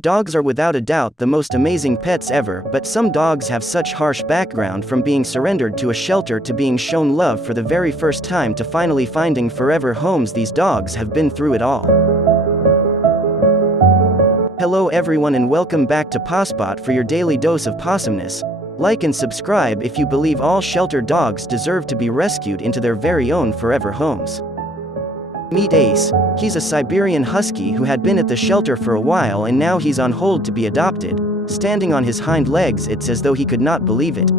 Dogs are without a doubt the most amazing pets ever, but some dogs have such harsh background, from being surrendered to a shelter to being shown love for the very first time to finally finding forever homes. These dogs have been through it all. Hello everyone and welcome back to Pawspot for your daily dose of pawsomness. Like and subscribe if you believe all shelter dogs deserve to be rescued into their very own forever homes. Meet Ace. He's a Siberian husky who had been at the shelter for a while and now he's on hold to be adopted. Standing on his hind legs, it's as though he could not believe it.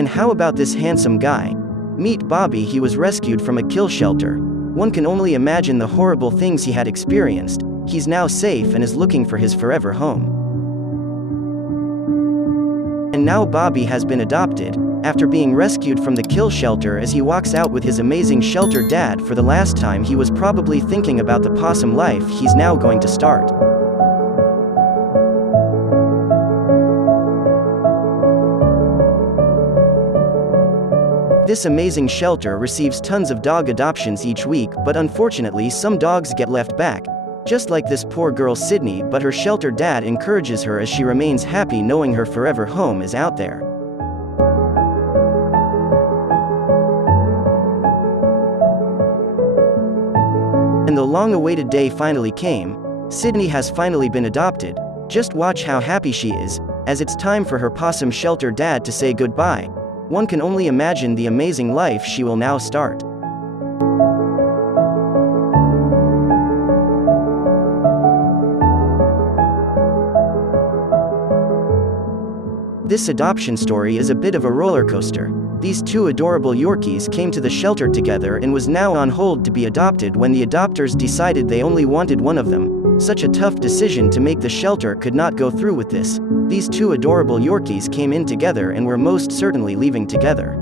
And how about this handsome guy? Meet Bobby. He was rescued from a kill shelter. One can only imagine the horrible things he had experienced. He's now safe and is looking for his forever home. And now Bobby has been adopted, after being rescued from the kill shelter. As he walks out with his amazing shelter dad for the last time, he was probably thinking about the possum life he's now going to start. This amazing shelter receives tons of dog adoptions each week, but unfortunately some dogs get left back. Just like this poor girl Sydney, but her shelter dad encourages her as she remains happy knowing her forever home is out there. And the long-awaited day finally came. Sydney has finally been adopted. Just watch how happy she is, as it's time for her possum shelter dad to say goodbye. One can only imagine the amazing life she will now start. This adoption story is a bit of a roller coaster. These two adorable Yorkies came to the shelter together and was now on hold to be adopted when the adopters decided they only wanted one of them. Such a tough decision to make. The shelter could not go through with this. These two adorable Yorkies came in together and were most certainly leaving together.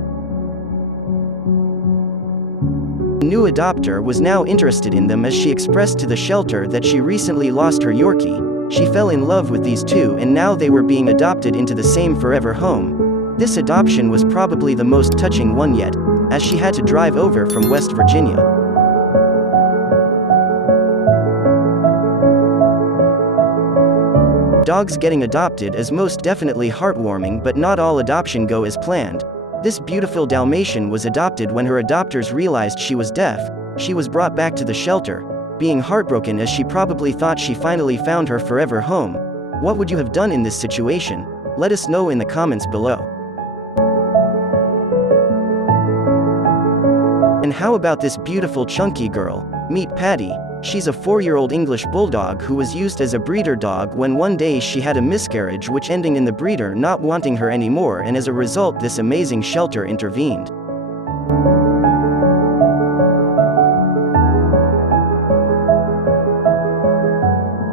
The new adopter was now interested in them as she expressed to the shelter that she recently lost her Yorkie. She fell in love with these two and now they were being adopted into the same forever home. This adoption was probably the most touching one yet, as she had to drive over from West Virginia. Dogs getting adopted is most definitely heartwarming, but not all adoption go as planned. This beautiful Dalmatian was adopted when her adopters realized she was deaf. She was brought back to the shelter, being heartbroken as she probably thought she finally found her forever home. What would you have done in this situation? Let us know in the comments below. And how about this beautiful chunky girl? Meet Patty. She's a 4-year-old English bulldog who was used as a breeder dog when one day she had a miscarriage, which ending in the breeder not wanting her anymore, and as a result this amazing shelter intervened.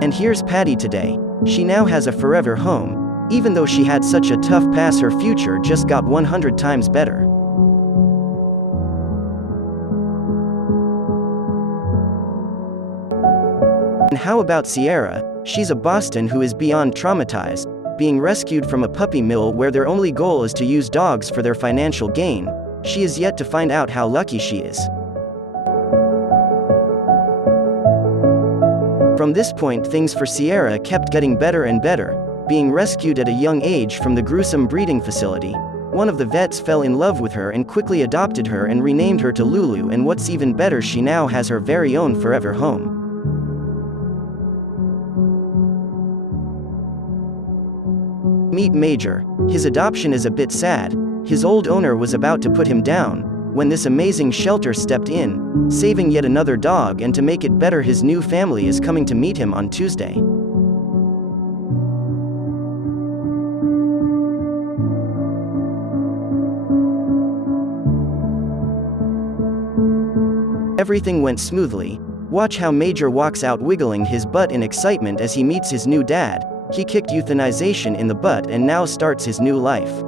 And here's Patty today. She now has a forever home. Even though she had such a tough past, her future just got 100 times better. And how about Sierra? She's a Boston who is beyond traumatized, being rescued from a puppy mill where their only goal is to use dogs for their financial gain. She is yet to find out how lucky she is. From this point, things for Sierra kept getting better and better. Being rescued at a young age from the gruesome breeding facility, one of the vets fell in love with her and quickly adopted her and renamed her to Lulu, and what's even better, she now has her very own forever home. Meet Major. His adoption is a bit sad. His old owner was about to put him down when this amazing shelter stepped in, saving yet another dog, and to make it better, his new family is coming to meet him on Tuesday. Everything went smoothly. Watch how Major walks out wiggling his butt in excitement as he meets his new dad. He kicked euthanization in the butt and now starts his new life.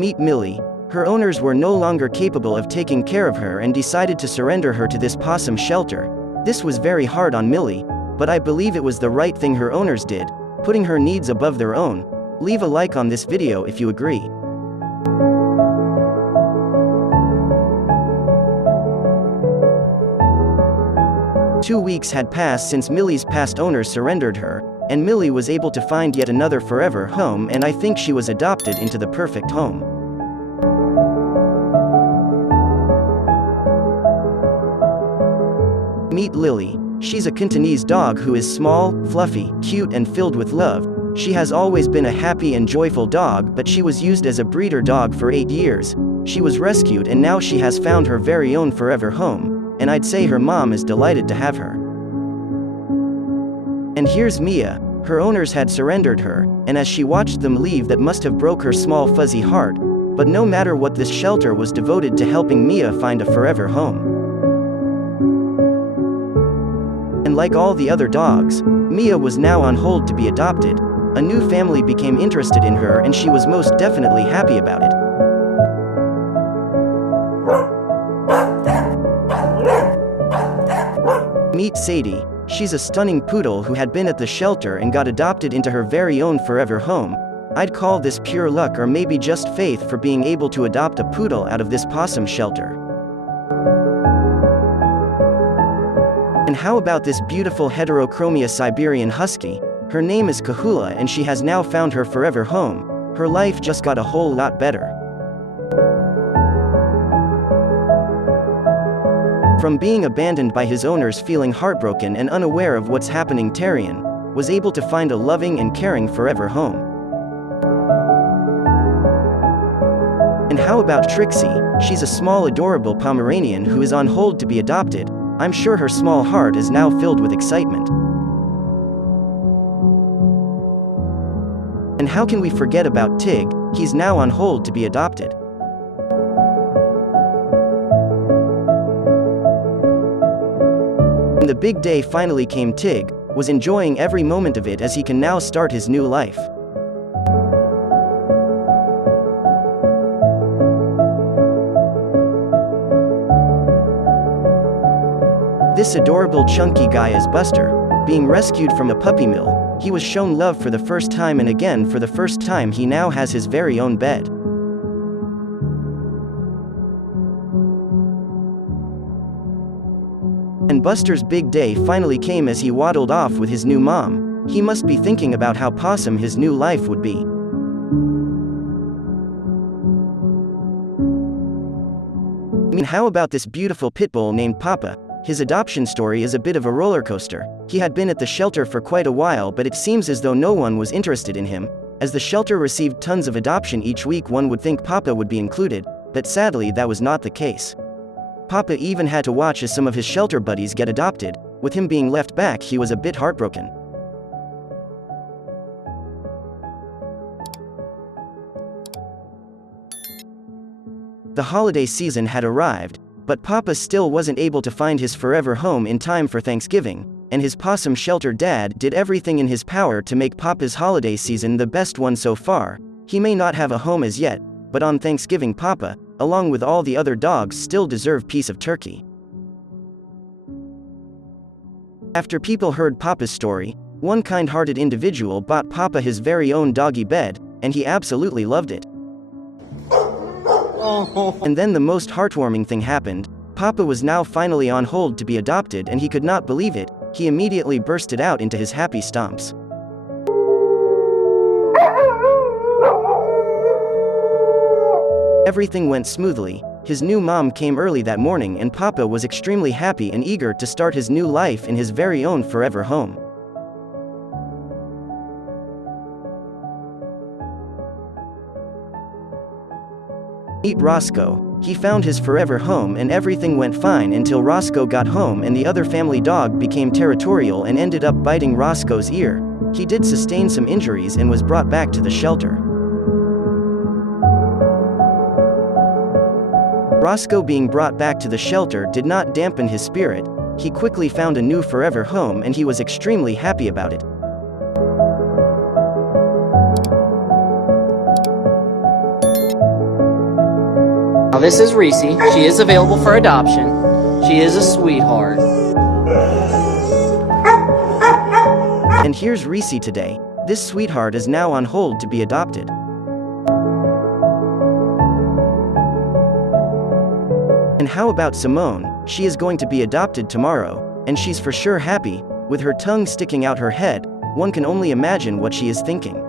Meet Millie. Her owners were no longer capable of taking care of her and decided to surrender her to this possum shelter. This was very hard on Millie, but I believe it was the right thing her owners did, putting her needs above their own. Leave a like on this video if you agree. Two weeks had passed since Millie's past owners surrendered her, and Millie was able to find yet another forever home, and I think she was adopted into the perfect home. Meet Lily. She's a Cantonese dog who is small, fluffy, cute and filled with love. She has always been a happy and joyful dog, but she was used as a breeder dog for 8 years. She was rescued and now she has found her very own forever home, and I'd say her mom is delighted to have her. And here's Mia. Her owners had surrendered her, and as she watched them leave, that must have broke her small fuzzy heart. But no matter what, this shelter was devoted to helping Mia find a forever home. And like all the other dogs, Mia was now on hold to be adopted. A new family became interested in her and she was most definitely happy about it. Meet Sadie. She's a stunning poodle who had been at the shelter and got adopted into her very own forever home. I'd call this pure luck or maybe just faith for being able to adopt a poodle out of this possum shelter. And how about this beautiful heterochromia Siberian husky? Her name is Kahula and she has now found her forever home. Her life just got a whole lot better. From being abandoned by his owners, feeling heartbroken and unaware of what's happening, Tyrion was able to find a loving and caring forever home. And how about Trixie? She's a small adorable Pomeranian who is on hold to be adopted. I'm sure her small heart is now filled with excitement. And how can we forget about Tig? He's now on hold to be adopted. And the big day finally came. Tig was enjoying every moment of it as he can now start his new life. This adorable chunky guy is Buster. Being rescued from a puppy mill, he was shown love for the first time, and again for the first time he now has his very own bed. And Buster's big day finally came as he waddled off with his new mom. He must be thinking about how possum his new life would be. I mean, how about this beautiful pit bull named Papa? His adoption story is a bit of a roller coaster. He had been at the shelter for quite a while, but it seems as though no one was interested in him. As the shelter received tons of adoption each week, one would think Papa would be included, but sadly that was not the case. Papa even had to watch as some of his shelter buddies get adopted. With him being left back, he was a bit heartbroken. The holiday season had arrived, but Papa still wasn't able to find his forever home in time for Thanksgiving, and his possum shelter dad did everything in his power to make Papa's holiday season the best one so far. He may not have a home as yet, but on Thanksgiving, Papa, along with all the other dogs, still deserve piece of turkey. After people heard Papa's story, one kind-hearted individual bought Papa his very own doggy bed, and he absolutely loved it. And then the most heartwarming thing happened. Papa was now finally on hold to be adopted and he could not believe it. He immediately bursted out into his happy stomps. Everything went smoothly. His new mom came early that morning and Papa was extremely happy and eager to start his new life in his very own forever home. Meet Roscoe. He found his forever home and everything went fine until Roscoe got home and the other family dog became territorial and ended up biting Roscoe's ear. He did sustain some injuries and was brought back to the shelter. Roscoe being brought back to the shelter did not dampen his spirit. He quickly found a new forever home and he was extremely happy about it. Now this is Reese. She is available for adoption. She is a sweetheart. And here's Reese today. This sweetheart is now on hold to be adopted. And how about Simone? She is going to be adopted tomorrow, and she's for sure happy, with her tongue sticking out her head. One can only imagine what she is thinking.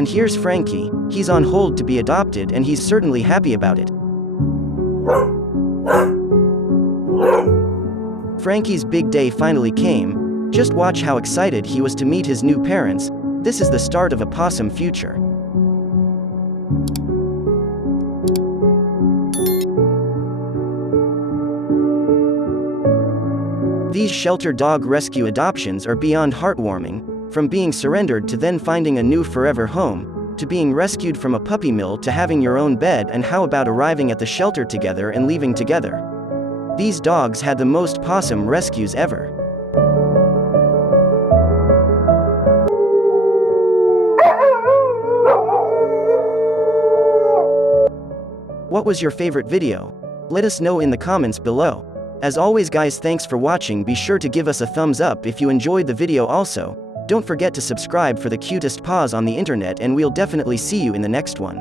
And here's Frankie, he's on hold to be adopted and he's certainly happy about it. Frankie's big day finally came. Just watch how excited he was to meet his new parents. This is the start of a possum future. These shelter dog rescue adoptions are beyond heartwarming. From being surrendered to then finding a new forever home, to being rescued from a puppy mill to having your own bed, and how about arriving at the shelter together and leaving together? These dogs had the most possum rescues ever. What was your favorite video? Let us know in the comments below. As always guys, thanks for watching. Be sure to give us a thumbs up if you enjoyed the video. Also, don't forget to subscribe for the cutest paws on the internet, and we'll definitely see you in the next one.